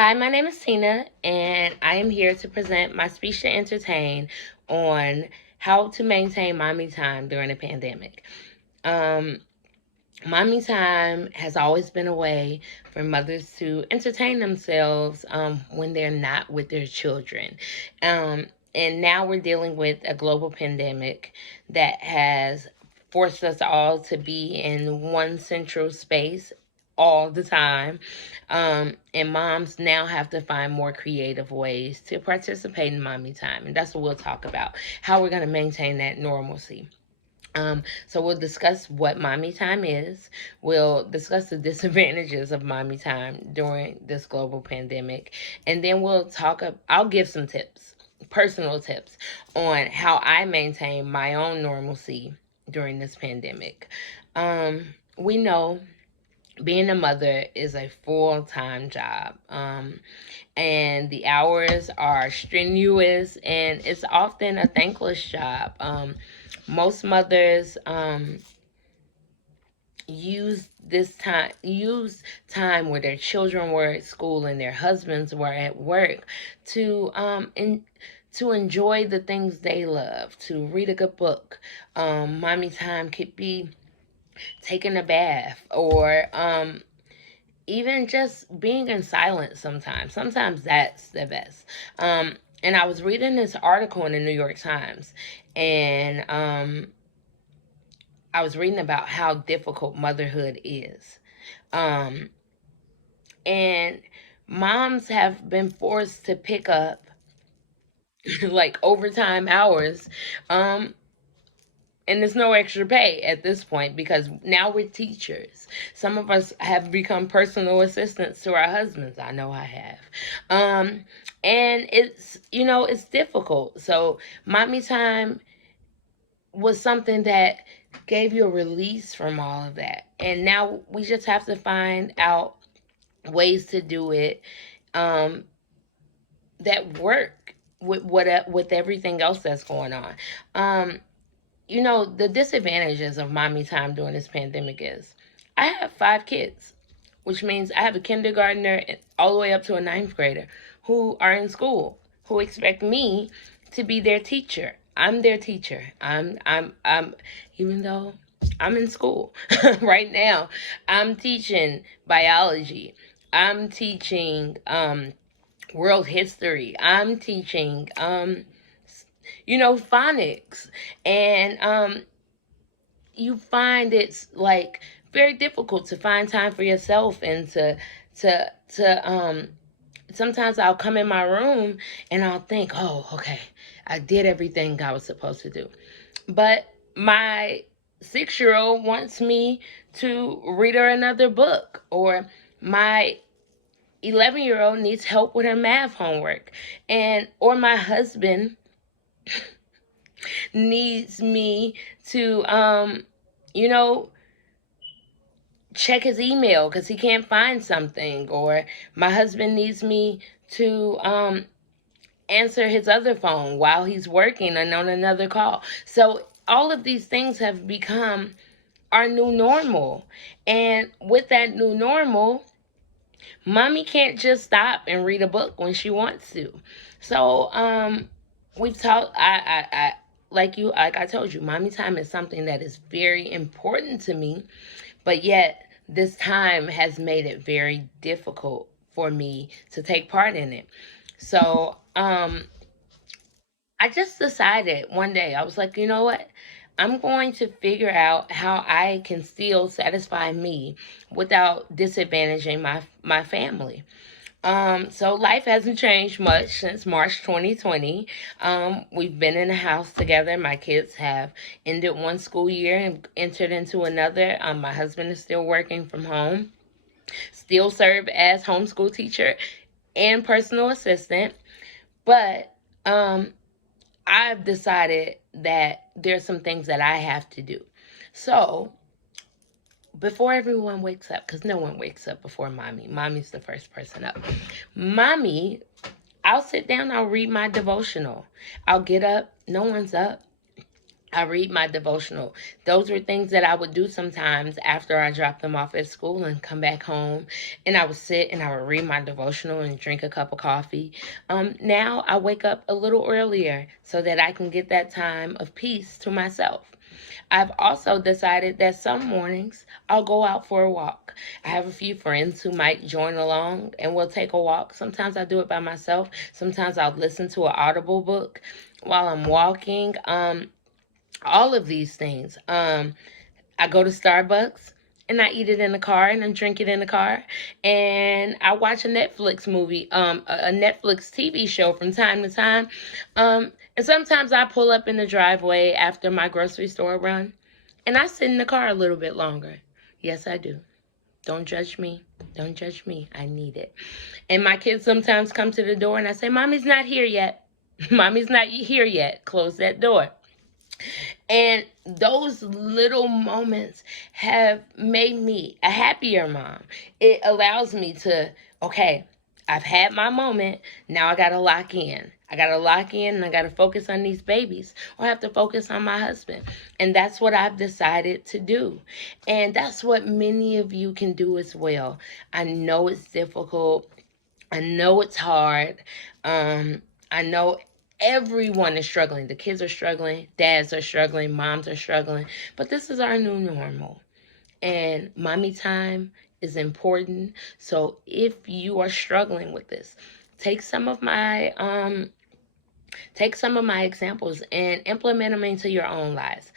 Hi, my name is Tina, and I am here to present my speech to entertain on how to maintain mommy time during a pandemic. Um, Mommy time has always been a way for mothers to entertain themselves when they're not with their children. Um, and now we're dealing with a global pandemic that has forced us all to be in one central space all the time. And moms now have to find more creative ways to participate in mommy time. And that's what we'll talk about, how we're going to maintain that normalcy. So we'll discuss what mommy time is. We'll discuss the disadvantages of mommy time during this global pandemic. And then I'll give some tips, personal tips on how I maintain my own normalcy during this pandemic. We know being a mother is a full-time job. And the hours are strenuous and it's often a thankless job. Most mothers use time where their children were at school and their husbands were at work to to enjoy the things they love, to read a good book. Mommy time could be taking a bath or even just being in silence sometimes. Sometimes that's the best. And I was reading this article in the New York Times, and I was reading about how difficult motherhood is. Um, and moms have been forced to pick up like overtime hours. Um, and there's no extra pay at this point because now we're teachers. Some of us have become personal assistants to our husbands. I know I have. And it's difficult. So mommy time was something that gave you a release from all of that. And now we just have to find out ways to do it um, that work with everything else that's going on. The disadvantages of mommy time during this pandemic is I have 5 kids, which means I have a kindergartner all the way up to a ninth grader who are in school, who expect me to be their teacher. I'm their teacher. I'm even though I'm in school right now, I'm teaching biology. I'm teaching world history. I'm teaching phonics. And you find it's like very difficult to find time for yourself and to sometimes I'll come in my room and I'll think, oh, okay, I did everything I was supposed to do. But my 6-year-old wants me to read her another book, or my 11-year-old needs help with her math homework, or my husband needs me to you know check his email because he can't find something, or my husband needs me to answer his other phone while he's working and on another call. So all of these things have become our new normal. And with that new normal, mommy can't just stop and read a book when she wants to. So we've talked I like I told you, mommy time is something that is very important to me, but yet this time has made it very difficult for me to take part in it. So I just decided one day, I was like, you know what? I'm going to figure out how I can still satisfy me without disadvantaging my family. So life hasn't changed much since March 2020. We've been in the house together. My kids have ended one school year and entered into another. My husband is still working from home, still serve as homeschool teacher and personal assistant. But I've decided that there's some things that I have to do. So before everyone wakes up, because no one wakes up before mommy. Mommy's the first person up. Mommy, I'll sit down, I'll read my devotional. I'll get up, no one's up. I read my devotional. Those were things that I would do sometimes after I dropped them off at school and come back home. And I would sit and I would read my devotional and drink a cup of coffee. Now I wake up a little earlier so that I can get that time of peace to myself. I've also decided that some mornings I'll go out for a walk. I have a few friends who might join along and we'll take a walk. Sometimes I do it by myself. Sometimes I'll listen to an Audible book while I'm walking. All of these things. I go to Starbucks and I eat it in the car and I drink it in the car. And I watch a Netflix movie, a Netflix TV show from time to time. And sometimes I pull up in the driveway after my grocery store run and I sit in the car a little bit longer. Yes, I do. Don't judge me. Don't judge me. I need it. And my kids sometimes come to the door and I say, Mommy's not here yet. Mommy's not here yet. Close that door. And those little moments have made me a happier mom. It allows me to, okay, I've had my moment. Now I got to lock in. I got to lock in and I got to focus on these babies, or I have to focus on my husband. And that's what I've decided to do. And that's what many of you can do as well. I know it's difficult. I know it's hard. I know everyone is struggling. The kids are struggling, dads are struggling, moms are struggling. But this is our new normal. And mommy time is important. So if you are struggling with this, take some of my examples and implement them into your own lives.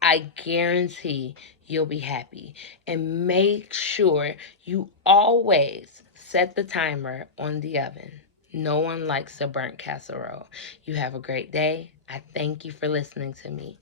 I guarantee you'll be happy. And make sure you always set the timer on the oven. No one likes a burnt casserole. You have a great day. I thank you for listening to me.